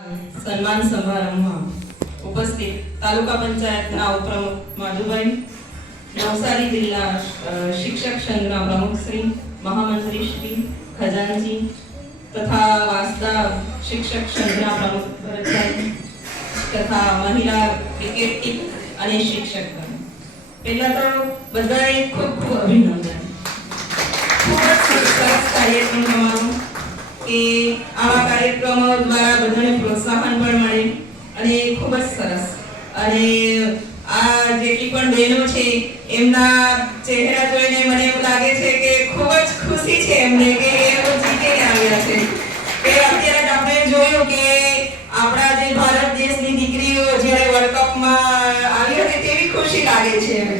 સન્માન સમારંભમાં ઉપસ્થિત તાલુકા પંચાયતના ઉપપ્રમુખ માધુભાઈ, નવસારી જિલ્લા શિક્ષક સંઘના પ્રમુખશ્રી મહામંત્રી શ્રી ખજાનજી તથા વાસદા શિક્ષક સંઘના પ્રમુખ ભરતભાઈ તથા મહિલા ક્રિકેટ ટીમ અને શિક્ષક પહેલા તો બધાએ ખૂબ ખૂબ અભિનંદન. ખૂબ જ સરસ કાર્યક્રમ તમારો કે આવા કાર્યક્રમો દ્વારા બધાને પ્રોત્સાહન પણ મળે અને ખૂબ જ સરસ. અને આ જેટલી પણ બહેનો છે, એમના ચહેરા જોઈને મને એવું લાગે છે કે ખૂબ જ ખુશી છે એમને કે એ જીતીને આવ્યા છે. કે અત્યારે આપણે જોયું કે આપણા જે ભારત દેશની દીકરીઓ જ્યારે વર્લ્ડ કપમાં આવી હતી તેવી ખુશી લાગે છે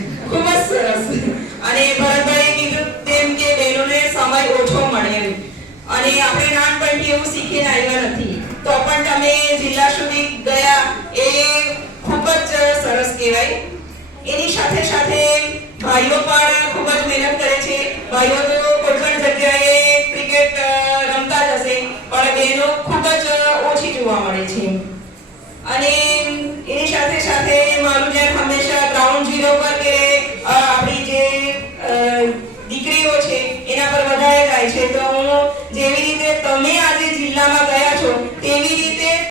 અને આપણે નાનપણથી એવું શીખીને આવ્યા નથી. તો પણ તમે જિલ્લા સુધી ગયા એ ખૂબ જ સરસ કહેવાય. એની સાથે સાથે ભાઈઓ પણ ખૂબ જ મહેનત કરે છે. ભાઈઓ તો કોઈ પણ જગ્યાએ ક્રિકેટ રમતા જ હશે. પણ બહેનો ખૂબ જ ઓછી જોવા મળે છે. શકાય છે. તો જેવી રીતે તમે આજે જિલ્લામાં ગયા